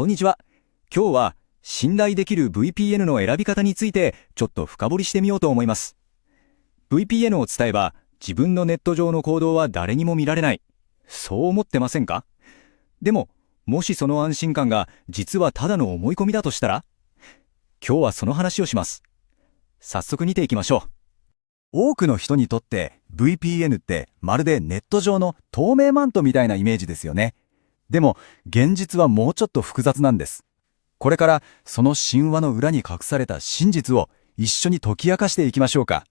こんにちは。今日は信頼できる VPN の選び方についてちょっと深掘りしてみようと思います。VPN を使えば自分のネット上の行動は誰にも見られない。そう思ってませんか？でも、もしその安心感が実はただの思い込みだとしたら？今日はその話をします。早速見ていきましょう。多くの人にとって VPN ってまるでネット上の透明マントみたいなイメージですよね。でも現実はもうちょっと複雑なんです。これからその神話の裏に隠された真実を一緒に解き明かしていきましょうか。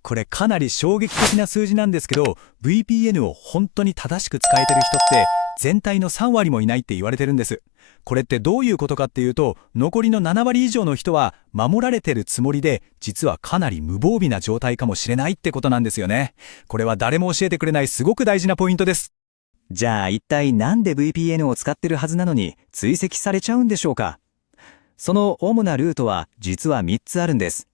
これかなり衝撃的な数字なんですけど、 VPN を本当に正しく使えてる人って全体の3割もいないって言われてるんです。これってどういうことかっていうと、残りの7割以上の人は守られてるつもりで、実はかなり無防備な状態かもしれないってことなんですよね。これは誰も教えてくれないすごく大事なポイントです。じゃあ一体なんで VPN を使ってるはずなのに追跡されちゃうんでしょうか。その主なルートは実は3つあるんです。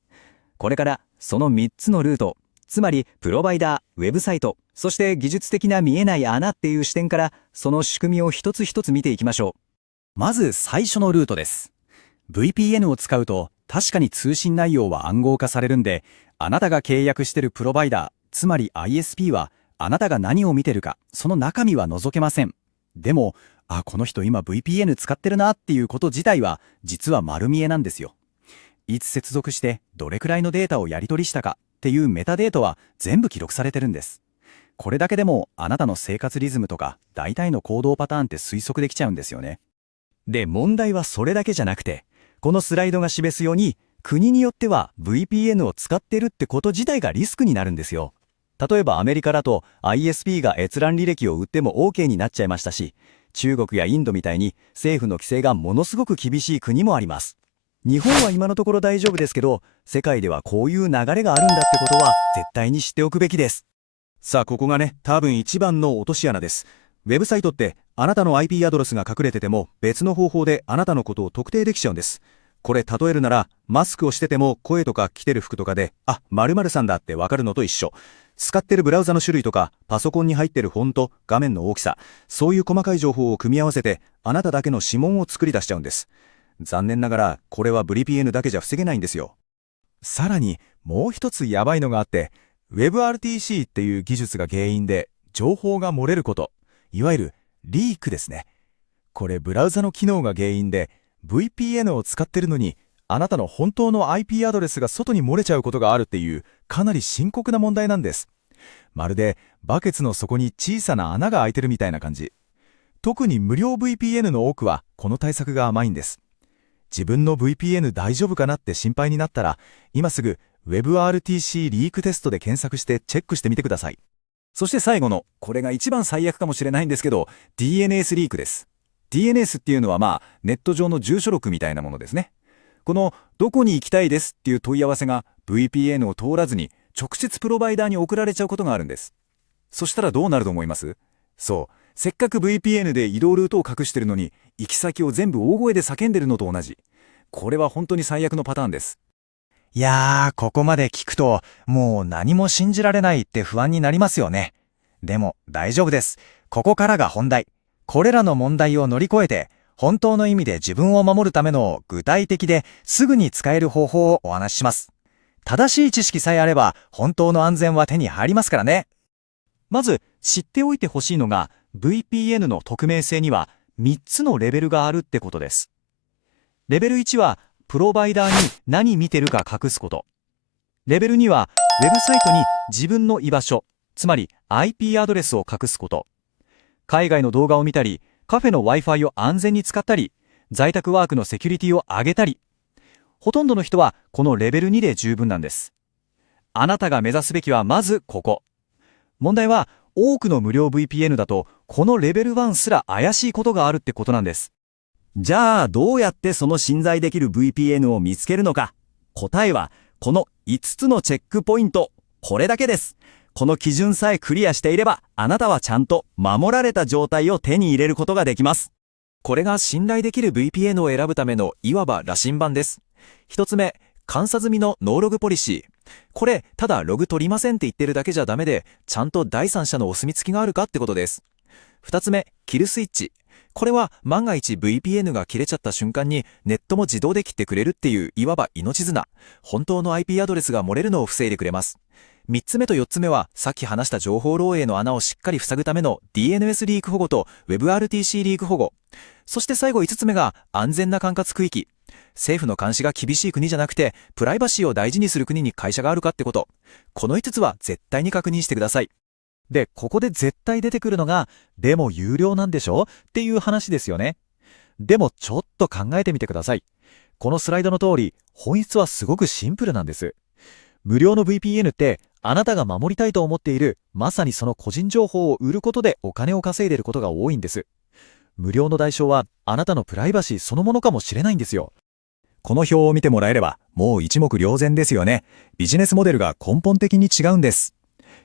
これからその3つのルート、つまりプロバイダー、ウェブサイト、そして技術的な見えない穴っていう視点からその仕組みを一つ一つ見ていきましょう。まず最初のルートです。 VPN を使うと確かに通信内容は暗号化されるんで、あなたが契約してるプロバイダー、つまり ISP はあなたが何を見てるか、その中身は覗けません。でも、この人今 VPN 使ってるなっていうこと自体は実は丸見えなんですよ。いつ接続してどれくらいのデータをやり取りしたかっていうメタデータは全部記録されてるんです。これだけでもあなたの生活リズムとか大体の行動パターンって推測できちゃうんですよね。で、問題はそれだけじゃなくて、このスライドが示すように国によっては VPN を使ってるってこと自体がリスクになるんですよ。例えばアメリカだと ISP が閲覧履歴を売っても OK になっちゃいましたし、中国やインドみたいに政府の規制がものすごく厳しい国もあります。日本は今のところ大丈夫ですけど、世界ではこういう流れがあるんだってことは絶対に知っておくべきです。さあ、ここがね、多分一番の落とし穴です。ウェブサイトってあなたの IP アドレスが隠れてても別の方法であなたのことを特定できちゃうんです。これ例えるなら、マスクをしてても声とか着てる服とかで〇〇さんだってわかるのと一緒。使ってるブラウザの種類とかパソコンに入ってるフォント、画面の大きさ、そういう細かい情報を組み合わせてあなただけの指紋を作り出しちゃうんです。残念ながらこれは VPN だけじゃ防げないんですよ。さらにもう一つヤバいのがあって、 WebRTC っていう技術が原因で情報が漏れること、いわゆるリークですね。これブラウザの機能が原因で VPN を使ってるのにあなたの本当の IP アドレスが外に漏れちゃうことがあるっていうかなり深刻な問題なんです。まるでバケツの底に小さな穴が開いてるみたいな感じ。特に無料 VPN の多くはこの対策が甘いんです。自分の VPN 大丈夫かなって心配になったら、今すぐ WebRTC リークテストで検索してチェックしてみてください。そして最後の、これが一番最悪かもしれないんですけど、 DNS リークです。 DNS っていうのはネット上の住所録みたいなものですね。このどこに行きたいですっていう問い合わせが VPN を通らずに直接プロバイダーに送られちゃうことがあるんです。そしたらどうなると思います？そう、せっかく VPN で移動ルートを隠してるのに行き先を全部大声で叫んでるのと同じ。これは本当に最悪のパターンです。いやー、ここまで聞くともう何も信じられないって不安になりますよね。でも大丈夫です。ここからが本題。これらの問題を乗り越えて本当の意味で自分を守るための具体的ですぐに使える方法をお話しします。正しい知識さえあれば本当の安全は手に入りますからね。まず知っておいてほしいのが、 VPN の匿名性には3つのレベルがあるってことです。レベル1はプロバイダーに何見てるか隠すこと。レベル2はウェブサイトに自分の居場所、つまり IP アドレスを隠すこと。海外の動画を見たり、カフェの Wi-Fi を安全に使ったり、在宅ワークのセキュリティを上げたり。ほとんどの人はこのレベル2で十分なんです。あなたが目指すべきはまずここ。問題は多くの無料 VPN だとこのレベル1すら怪しいことがあるってことなんです。じゃあどうやってその信頼できる VPN を見つけるのか。答えはこの5つのチェックポイント、これだけです。この基準さえクリアしていれば、あなたはちゃんと守られた状態を手に入れることができます。これが信頼できる VPN を選ぶためのいわば羅針盤です。一つ目、監査済みのノーログポリシー。これただログ取りませんって言ってるだけじゃダメで、ちゃんと第三者のお墨付きがあるかってことです。2つ目、キルスイッチ。これは万が一 VPN が切れちゃった瞬間にネットも自動で切ってくれるっていう、いわば命綱。本当の IP アドレスが漏れるのを防いでくれます。3つ目と4つ目は、さっき話した情報漏洩の穴をしっかり塞ぐための DNS リーク保護と WebRTC リーク保護。そして最後5つ目が安全な管轄区域。政府の監視が厳しい国じゃなくて、プライバシーを大事にする国に会社があるかってこと。この5つは絶対に確認してください。で、ここで絶対出てくるのが、でも有料なんでしょっていう話ですよね。でもちょっと考えてみてください。このスライドの通り、本質はすごくシンプルなんです。無料の VPN って、あなたが守りたいと思っている、まさにその個人情報を売ることでお金を稼いでいることが多いんです。無料の代償は、あなたのプライバシーそのものかもしれないんですよ。この表を見てもらえれば、もう一目瞭然ですよね。ビジネスモデルが根本的に違うんです。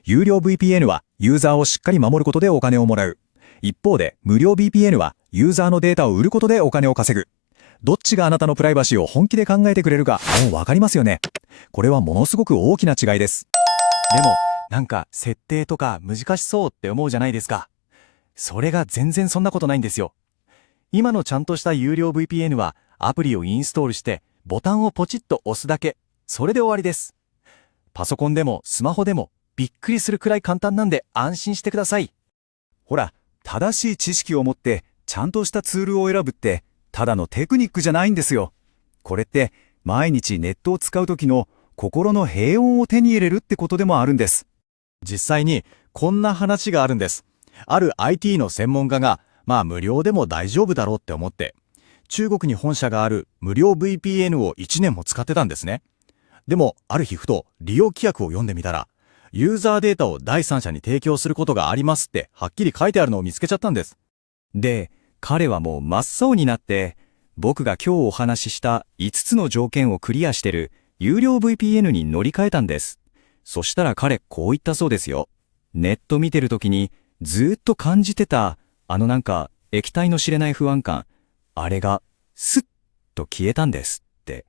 有料 VPN はユーザーをしっかり守ることでお金をもらう。一方で無料 VPN はユーザーのデータを売ることでお金を稼ぐ。どっちがあなたのプライバシーを本気で考えてくれるかもうわかりますよね。これはものすごく大きな違いです。でも、なんか設定とか難しそうって思うじゃないですか。それが全然そんなことないんですよ。今のちゃんとした有料 VPN はアプリをインストールしてボタンをポチッと押すだけ。それで終わりです。パソコンでもスマホでもびっくりするくらい簡単なんで安心してください。ほら、正しい知識を持ってちゃんとしたツールを選ぶってただのテクニックじゃないんですよ。これって毎日ネットを使う時の心の平穏を手に入れるってことでもあるんです。実際にこんな話があるんです。ある IT の専門家が無料でも大丈夫だろうって思って中国に本社がある無料 VPN を1年も使ってたんですね。でもある日ふと利用規約を読んでみたら、ユーザーデータを第三者に提供することがありますってはっきり書いてあるのを見つけちゃったんです。で、彼はもう真っ青になって、僕が今日お話しした5つの条件をクリアしてる有料 VPN に乗り換えたんです。そしたら彼こう言ったそうですよ。ネット見てる時にずーっと感じてたなんか液体の知れない不安感、あれがスッと消えたんですって。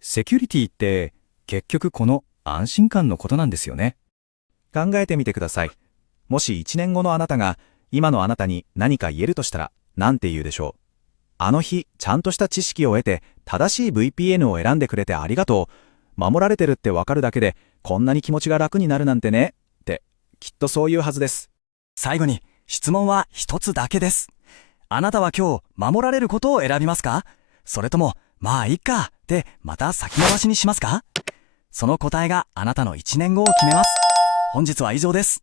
セキュリティって結局この安心感のことなんですよね。考えてみてください。もし1年後のあなたが今のあなたに何か言えるとしたら何て言うでしょう。あの日ちゃんとした知識を得て正しい VPN を選んでくれてありがとう。守られてるってわかるだけでこんなに気持ちが楽になるなんてねってきっとそういうはずです。最後に質問は一つだけです。あなたは今日守られることを選びますか？それともまあいっかでまた先延ばしにしますか？その答えがあなたの1年後を決めます。本日は以上です。